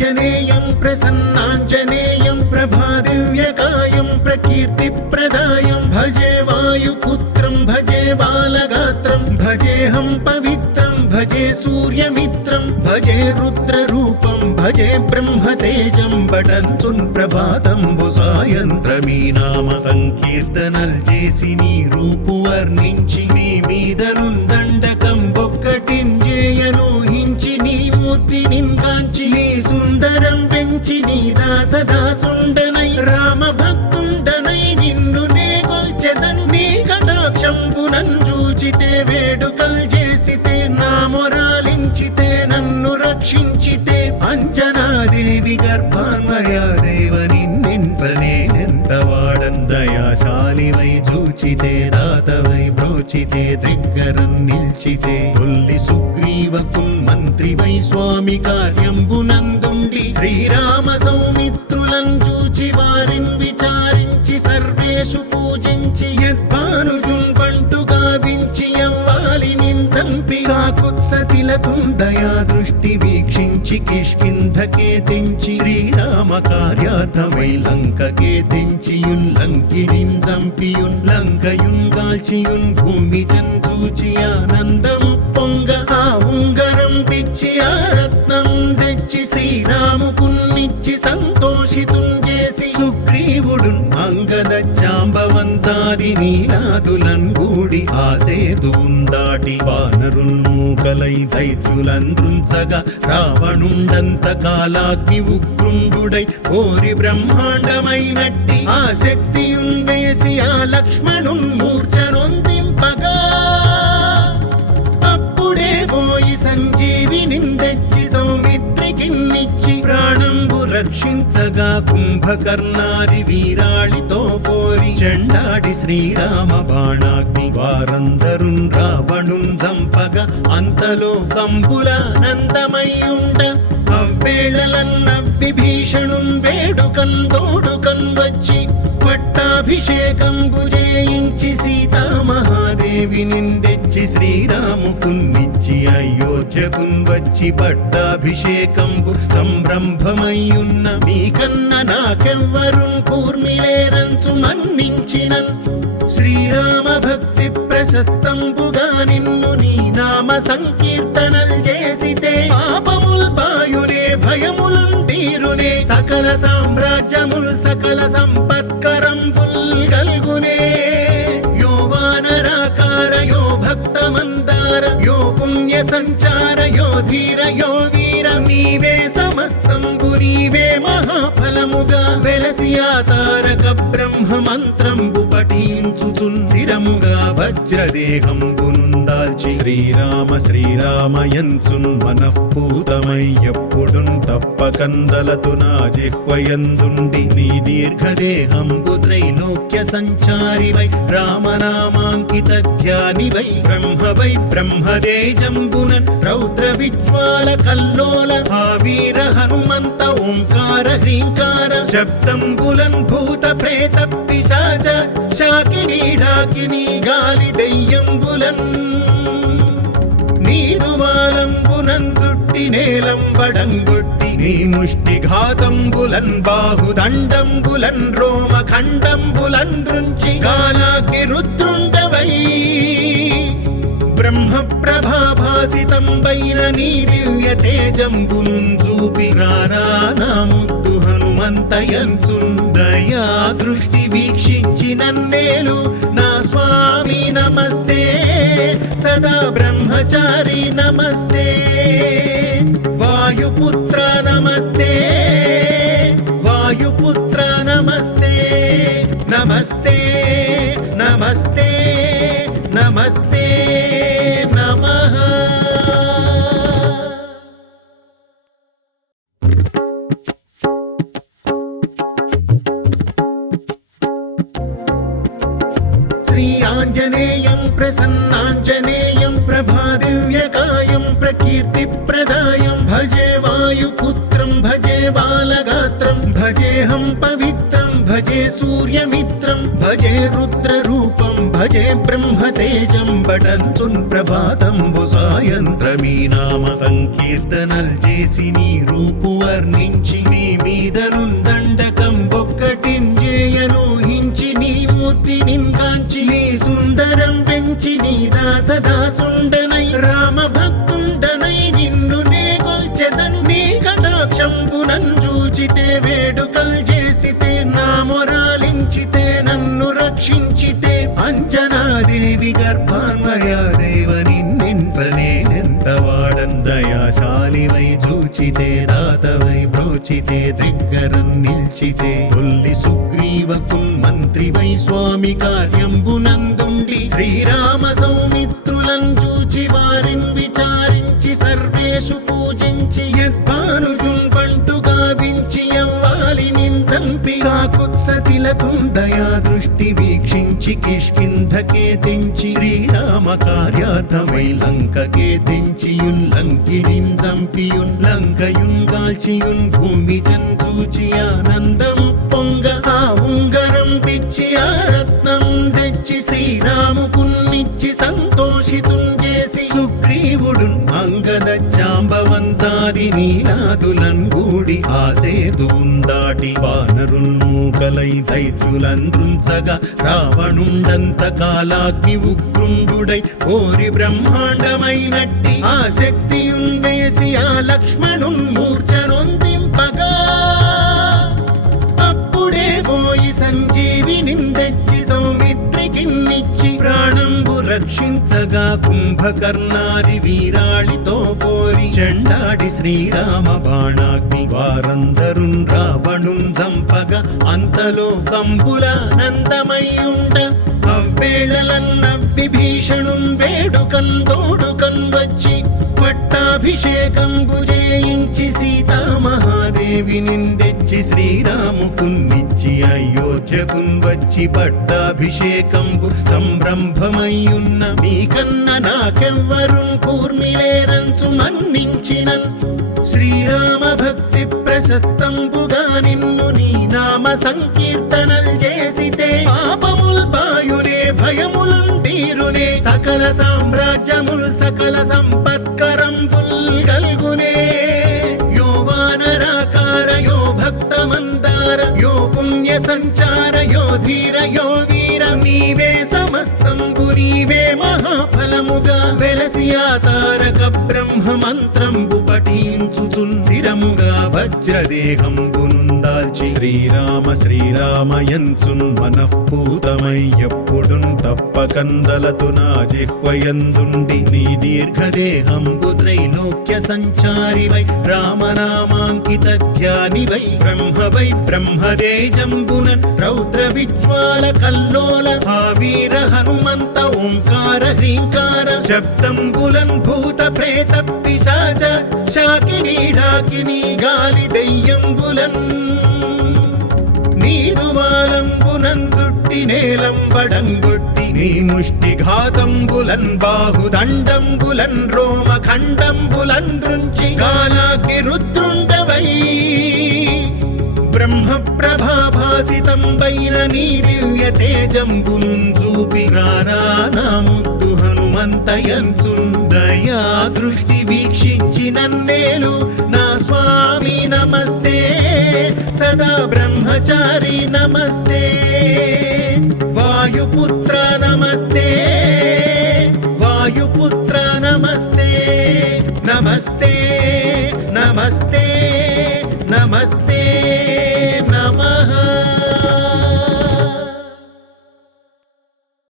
श्रीयाञ्जनेयं प्रसन्नाञ्जनेयं प्रभादिव्यकायं प्रकीर्तिप्रदायं भजे वायुपुत्रं भजे बालगात्रं भजेऽहं पवित्रं भजे सूर्यमित्रं भजे रुद्ररूपं भजे ब्रह्मतेजं बटन्तुन् ప్రభాతంబు సాయంత్రమీ నామ సంకీర్తనల్ చేసి నీ రూపు వర్ణించి నీ మీదనుందండకం బొక్కటింజేయనూహించి నీ మూర్తి నింకాంచి నీ సుందరం పెంచి నీ దాసదాసుండనై రామ భక్తుండనై నిన్ను నే కొల్చెదన్ నీ కటాక్షంబునన్ చూచితే వేడుకల్ చేసితే నా మొరాలించితే నన్ను రక్షించితే అంజనాదేవి గర్భాన్వయా దేవ నిన్నెంత వాడన్ దయాశాలివై చూచితే దాతవై బ్రోచితే దగ్గరం నిల్చితే తొల్లి సుగ్రీవకున్ మంత్రివై స్వామి కార్యంబునందుండి శ్రీరామ సౌమిత్రులను చూచి వారిని విచారించి సర్వేషు పూజించి యద్భానుజున్ పంటు గావించి యవ్వాలి నించంపి కాకుత్సతిలకుం దయా దృష్టి వీక్షించి కిష్కింధకే తెంచి శ్రీరామ కార్యార్థమై లంకకే తెంచియున్ లంకిణిం చంపియున్ లంకయున్ గాల్చియున్ భూమి జంతూచి ఆనందము పొంగ ఆ ఉంగరం పిచ్చి ఆ రత్నం తెచ్చి శ్రీరాముకున్నిచ్చి సంతోషితున్ చేసి సుగ్రీవుడు అంగద చాంబవంతాది నీలాదులన్ గూడి ఆసేతువున్ దాటి వానరుల్ మూకలై దైత్యులందృంచగా రావణుండంత కాలాగ్ని ఉగ్రుండుడై కోరి బ్రహ్మాండమైనట్టి ఆ శక్తియున్ వేసి ఆ లక్ష్మణున్ మూర్ఛనొందింపగా అప్పుడే పోయి సంజీవిని తెచ్చి సౌమిత్రికిన్నిచ్చి ప్రాణంబు రక్షించగా కుంభకర్ణాది వీరాళితో పోరి చెండాడి శ్రీరామ బాణాగ్ని వారందరున్ రావణున్ చంపగా అంతలో కంబుల నందమయ్యుండ అవ్వేళలన్న విభీషణున్ వేడుకన్ తోడుకన్ వచ్చి పట్టాభిషేకంబు చేయించి సీతామహాదేవి నిందెచ్చి శ్రీరాముకున్నిచ్చి అయోధ్యకున్ వచ్చి పట్టాభిషేకంబు సంరంభమయ్యున్న మీకన్న నాకెవ్వరున్ కూర్మిలేరంచు మన్నించినన్ శ్రీరామ భక్తి ప్రశస్తంబుగా నిన్ను నీ నామ సంకీర్తనల్ చేసితే పాపముల్ పాయునే భయములున్ తీరునే సకల సామ్రాజ్యముల్ సకల సంపత్కరంబుల్ గల్గునే యో వానరాకార యో భక్త మందార యో పుణ్య సంచార యో ధీర యో వీర నీవే సమస్తంబు నీవే మహాఫలముగా వెలసి ఆ తారక బ్రహ్మ మంత్రంబు పఠించుచుందిరముగా వజ్రదేహంబునుందాల్చి శ్రీరామ శ్రీరామయంచున్ మనఃపూతమై ఎప్పుడున్ తప్పకందలతు నా జిహ్వయందుండి నీ దీర్ఘదేహంబు త్రైలోక్య సంచారివై రామనామాంకిత ధ్యానివై బ్రహ్మవై బ్రహ్మదేజంబునన్ రౌద్ర విజ్వాల కల్లోల భావీర హనుమంత ఓంకార హ్రీంకార శబ్దంబులన్ భూత ప్రేత పిశాచ శాకినీ ఢాకినీ గాలి దెయ్యంబులన్ నీదువాలంబునన్ చుట్టి నేలంబడంగొట్టి నీ ముష్టి ఘాతంబులన్ బాహుదండంబులన్ రోమ ఖండంబులన్ దృంచి కాలాగ్ని రుద్రుండవై బ్రహ్మ ప్రభాభాసితంబైన నీ దివ్య తేజంబునున్ చూపి రారా నా ముద్దు హనుమంతయంచున్ దయా దృష్టి వీక్షించి నన్నేలు నా స్వామి నమస్తే సదా బ్రహ్మచారి నమస్తే వాయుపుత్ర నమస్తే వాయుపుత్ర నమస్తే నమస్తే నమస్తే నమస్తే నమః. श्रीयाञ्जनेयं प्रसन्नाञ्जनेयं प्रभादिव्यकायं प्रकीर्तिप्रदायं भजे वायुपुत्रं भजे बालगात्रं भजेऽहं पवित्रं भजे सूर्यमित्रं भजे रुद्ररूपं భజే బ్రహ్మతేజం బటంతున్ ప్రభాతంబు సాయంత్రమీ నామ సంకీర్తనల్ చేసి నీ రూపు వర్ణించి నీ మీదనున్ దండకం ఒక్కటించేయనూహించి నీ మూర్తి నింకాంచి నీ సుందరం పెంచి నీ దాసదాసుండనై రామ భక్తుండనై నిన్ను నే గొల్చెదన్ నీ కటాక్షంబునన్ చూచితే వేడుకల్ చేసితే నా మొరాలించితే నన్ను రక్షించితే అంజనాదేవి గర్భాన్మయా దేవ నిన్నెంత నేనెంత వాడన్ దయాశాలివై చూచితే దాతవై బ్రోచితే దగ్గరం నిల్చితే తొల్లి సుగ్రీవకున్ మంత్రివై స్వామి కార్యంబునందుండి శ్రీరామ సౌమిత్రులను చూచి వారిని విచారించి సర్వేషు పూజించి యద్భానుజున్ పంటు గావించి యవ్వాలి నించంపి కాకుత్సతిలకుం దయా దృష్టి వీక్షించి కిష్కింధకే తెంచి శ్రీరామ కార్యార్థమై లంకకే తెంచియున్ లంకిణిన్ చంపియున్ లంకయున్ గాల్చియున్ భూమి చందూచి ఆనందం పొంగ ఆ ఉంగరం పిచ్చి ఆ రత్నం తెచ్చి శ్రీరాముకున్నిచ్చి సంతోషితున్ చేసి సుగ్రీవుడు అంగద చాంబవంతాది నీలాదులన్ గూడి ఆ సేతువున్ దాటి వానరున్ మూకలై దైత్యులందృంచగా రావణుండంత కాలాగ్ని ఉగ్రుండుడై కోరి బ్రహ్మాండమైనట్టి ఆ శక్తియున్ వేసి ఆ లక్ష్మణున్ మూర్ఛనొందింపగా అప్పుడే పోయి సంజీవిని తెచ్చి సౌమిత్రికిన్నిచ్చి ప్రాణంబు రక్షించగా కుంభకర్ణాది వీరాళితో పోరి చెండాడి శ్రీరామ బాణాగ్ని వారందరున్ రావణున్ చంపగా అంతలో కంబులానందమయ్యుండ అవ్వేళలన్నవ్విభీషణున్ వేడుకన్ తోడుకన్ వచ్చి పట్టాభిషేకంబు చేయించి సీతామహాదేవి నిందెచ్చి శ్రీరాముకున్నిచ్చి అయోధ్యకున్ వచ్చి పట్టాభిషేకంబు సంరంభమయ్యున్న మీకన్న నాకెవ్వరున్ కూర్మిలేరంచు మన్నించినన్ శ్రీరామ భక్తి ప్రశస్తంబుగా నిన్ను నీ నామ సంకీర్తనల్ చేసితే పాపముల్ బాయునే భయములున్ తీరునే సకల సామ్రాజ్యముల్ సకల సంపత్కరంబుల్ గల్గునే యో వానరాకార యో భక్త మందార యో పుణ్య సంచార యో ధీర యో వీర నీవే సమస్తంబు నీవే మహాఫలముగా వెలసి ఆ తారక బ్రహ్మ మంత్రంబు పఠించుచుందిరముగా వజ్రదేహంబునుందాల్చి శ్రీరామ శ్రీరామయంచున్ మనఃపూతమై ఎప్పుడున్ తప్పకందలతు నా జిహ్వయందుండి నీ దీర్ఘదేహంబు త్రైలోక్య సంచారివై రామనామాంకిత ధ్యానివై బ్రహ్మవై బ్రహ్మదేజంబునన్ రౌద్ర విజ్వాల కల్లోల ఆ వీర హనుమంత ఓంకార హ్రీంకార శబ్దంబులన్ భూత ప్రేత పిశాచ శాకినీ ఢాకినీ గాలి దెయ్యంబులన్ నీరువాలంబునన్ చుట్టి నేలంబడంగొట్టి నీ ముష్టి ఘాతంబులన్ బాహుదండంబులన్ రోమ ఖండంబులన్ దృంచి గాలాకి రుద్రుండవై బ్రహ్మ ప్రభాభాసితంబైన నీ దివ్య తేజంబునున్ చూపి రానా ముద్దు హనుమంతయంచున్ దయా దృష్టి వీక్షించి నన్నేలు నా స్వామి నమస్తే సదా బ్రహ్మచారి నమస్తే వాయుపుత్ర నమస్తే వాయుపుత్ర నమస్తే నమస్తే నమస్తే నమస్తే